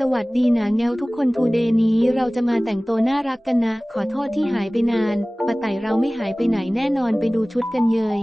สวัสดีหนาแงวทุกคนทูเดย์นี้เราจะมาแต่งตัวน่ารักกันนะ ขอโทษที่หายไปนานปะไต่เราไม่หายไปไหนแน่นอนไปดูชุดกันเยย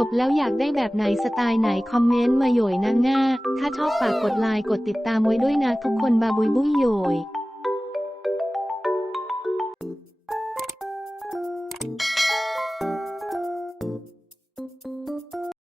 จบแล้วอยากได้แบบไหนสไตล์ไหนคอมเมนต์มาโยยนาง่าถ้าชอบฝากกดไลค์กดติดตามไว้ด้วยนะทุกคนบาบุยบุยโยย